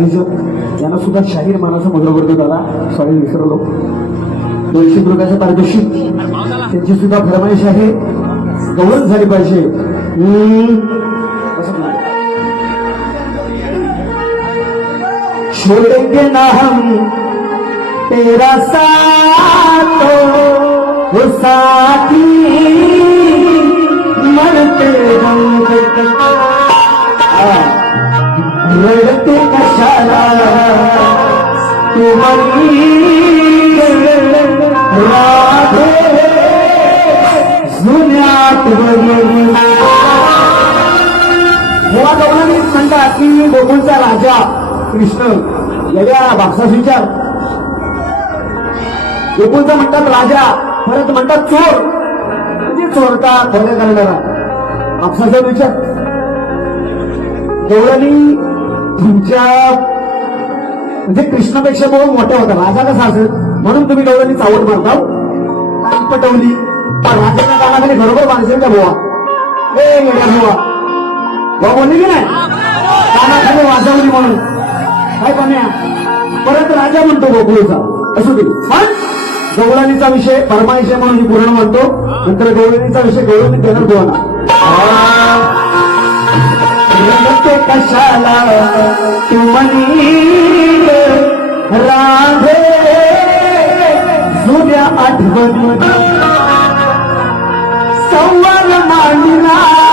आयोजक यांना सुद्धा शाहीर मानाचा मुद्रा वर्ग झाला सॉरी विसरलो दोनशे रुपयाचं पारितोषिक त्यांची सुद्धा फरमाईश आहे गौरव झाली पाहिजे हम्म. असं म्हणा. छोड़ेंगे ना हम तेरा साथ वो साथी मरते दम तक हाँ. तू राधे जुन्यात जेव्हा म्हणतात की गोकुळचा राजा कृष्ण याच्या भाषास विचार गोकुळचा म्हणतात राजा परत म्हणतात चोर म्हणजे चोरता धंदा करणारा भाषाचा विचार गौराणी तुमच्या म्हणजे कृष्णापेक्षा बहुत मोठ्या होता. राजा कसा असेल म्हणून तुम्ही डोळ्यांनी चावट मारता आणि पटवली. पण राजाच्या कानाखाली बरोबर माणसेल का भोवा ए येड्या बुवा बुवा बोलली की नाही? कानाखाली वाजवली म्हणून. काय पाण्या परत राजा म्हणतो गोकुळचा असू दे. पण गौराणीचा विषय परमाविषय म्हणून मी पूर्ण म्हणतो नंतर गवळणीचा विषय गवळणी देणार दोन रडते कशाला? तू मनी राधे जुन्या आठवण. संवाद मांडला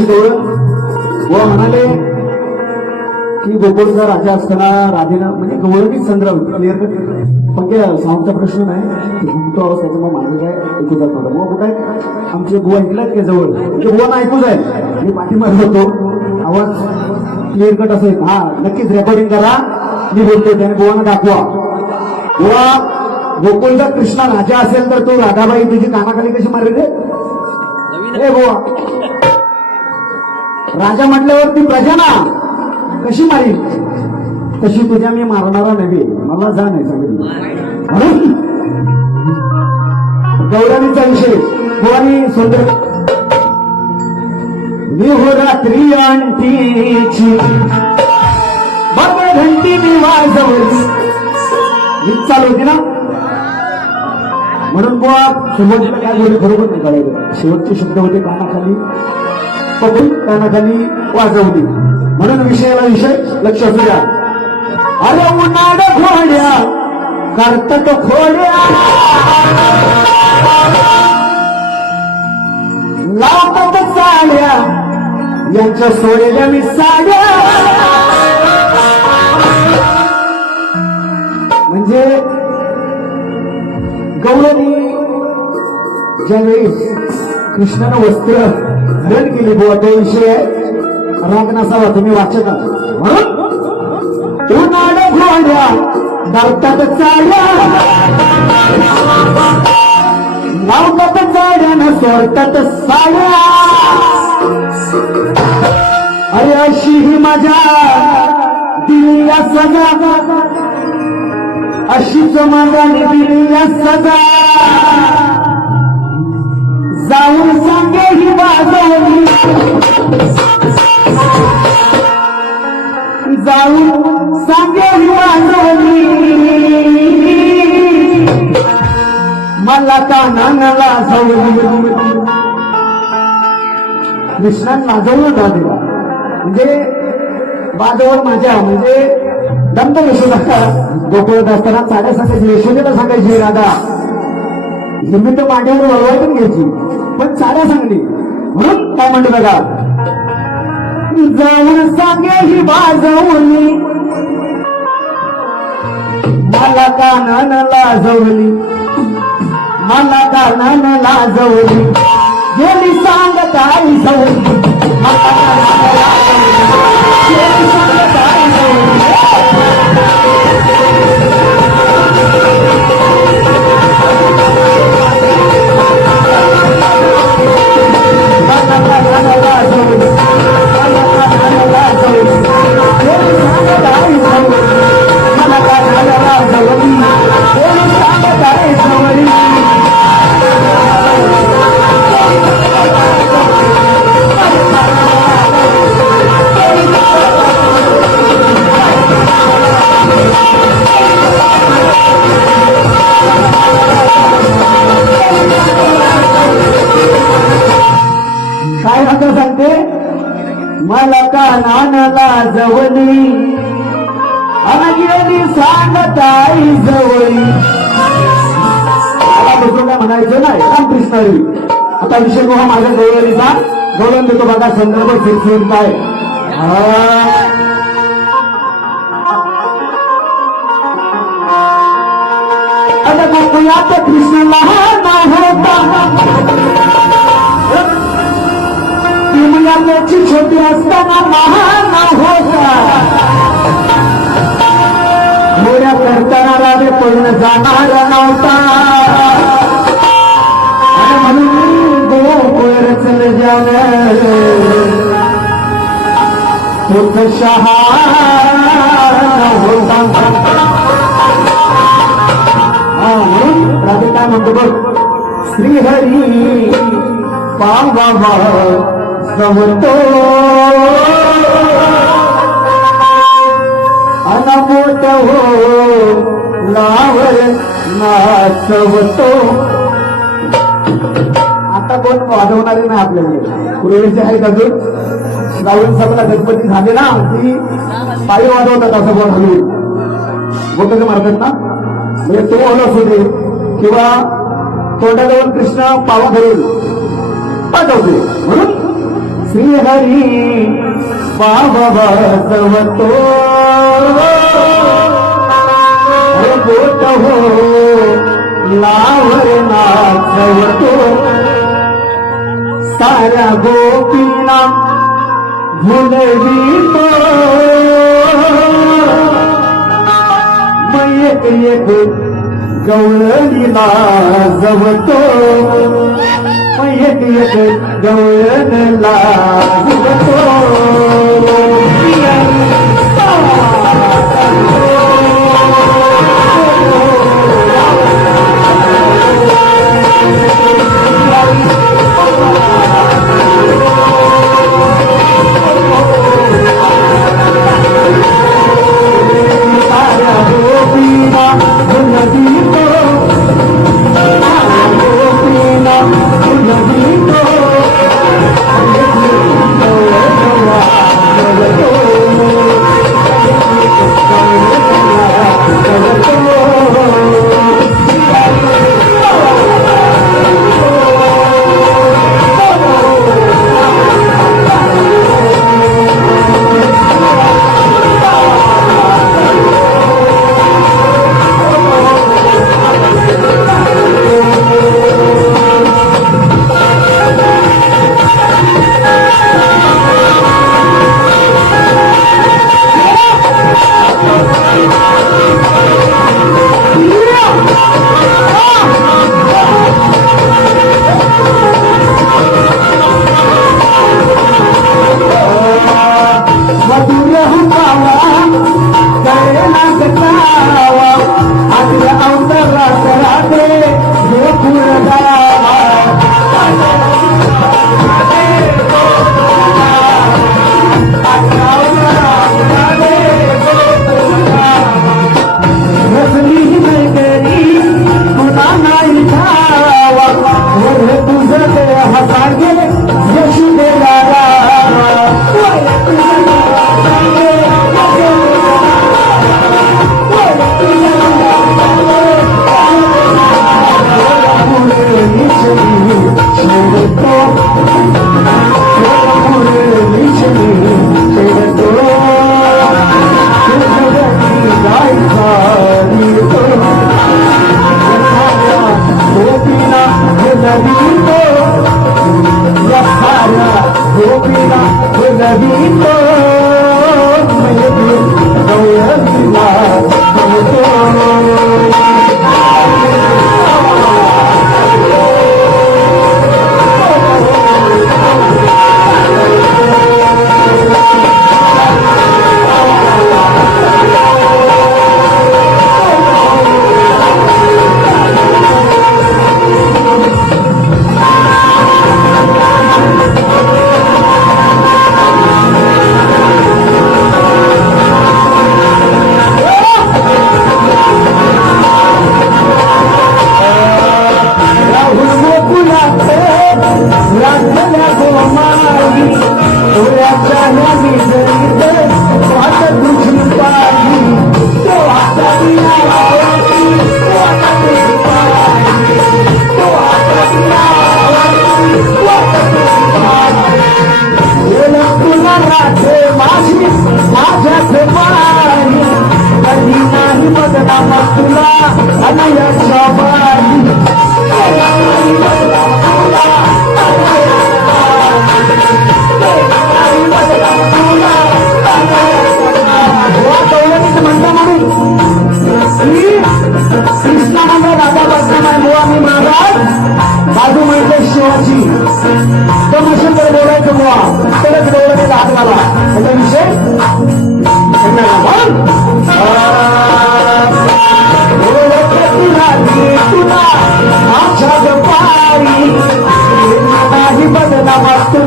गौरव बुवा म्हणाले की गोकुळचा राजा असताना राधेनं म्हणजे गौरवीच संग्राम क्लिअर पण ते साऊंडचा प्रश्न नाही. घुमतो आहोत त्याच्यामुळे माझं काय ऐकू जात. नव्हतं बुवा कुठे? आमचे बुवा ऐकलात की जवळ. म्हणजे बुवा ऐकू जाईल मी पाठीमागे होतो. आवाज क्लिअर कट असेल. हा नक्कीच रेकॉर्डिंग करा. मी बोलतो त्याने बुवानं दाखवा. बुवा गोकुळचा कृष्णा राजा असेल तर तो राधाबाई तुझी कानाखाली कशी मारली रे? ए बुवा राजा म्हटल्यावरती प्रजा ना. कशी मारील तशी तुझ्या मी मारणारा नव्हे मला जाण आहे सगळी. म्हणून गौरवीचा विषय. भवानी सुंदर. विहो आणतीची. बघ घंटी मी वाजवली गीत चालू होती ना. म्हणून बुवा सुरुवातीला काय बोलले बरोबर नाही कळायचं. शेवटचे शब्द होते कानाखाली. पकडून कानाखाली वाजवली. म्हणून विषयाला विषय लक्ष असू द्या. अरे उन्हाळ घोड्या करतात खोड्या लावतात चाड्या यांच्या सोडल्या मी साड्या. म्हणजे गौरवी ज्यावेळी कृष्णानं वस्त्र धारण केली बुवा तो विषय आहे राग नसावा तुम्ही वाचत आहात. उन्हाळ घोड्या धावतात चाड्या. लावतात चाड्यानं सोडतात साड्या. अरे अशी ही माझ्या दिली या सजा. अशीच माझ्याने दिली या सजा. जाऊन सांगे ही वाजवली जाऊन सांगे ही वाजवली मला कानाला जाऊन कृष्णान लाजवलं ना देवा म्हणजे वाजवण माझ्या म्हणजे दंत यशोदा गोकुळत असताना साड्या सांगायची यशोदेला सांगायची राधा हिंमत मांड्यावर वळवायला घ्यायची पण साड्या सांगली म्हणून काय म्हणते बघा जाऊन सांगे ही बाजवली. मला कानान लाजवली? मला कानान लाजवली? गेली सांगता आई सवली मला कानानं लाजवली. मला कानान जवळी. अनगिरली सांगताई जवळी. मला दुसरं काय म्हणायचं नाही राम कृष्णारी आता विषय हा माझ्या गौरवलीचा गौरव देतो बघा संदर्भ शिरशिर काय. हा. आता गोकुळात कृष्ण लहान होता ती मुलाची छोटी असताना महान होता मोऱ्या करताना राजे पडून जाणार नव्हता आणि म्हणून गोकुळ रचल जाणार तुझ शहा होता हा, म्हणून राजे काय म्हणतो बघ श्रीहरी पावा समतो अनमोट हो लावर नाचवतो. आता कोण वाजवणारे नाही आपल्याकडे पूर्वीचे आहेत अजून. लावून सगळा गणपती झाले ना की पायी वाजवतात असं कोण हलवून बोटाचं मारतात ना म्हणजे तो हल असू दे किंवा तोंडाजवळ कृष्ण पावा धरून पाठवते म्हणून श्रीहरी पावा वाजवतो अरे हो लावर नाचवतो. साऱ्या गोपीना भुलवितो मग एक एक गवळणीला जवतो मग एक एक गवळणला जवतो साऱ्या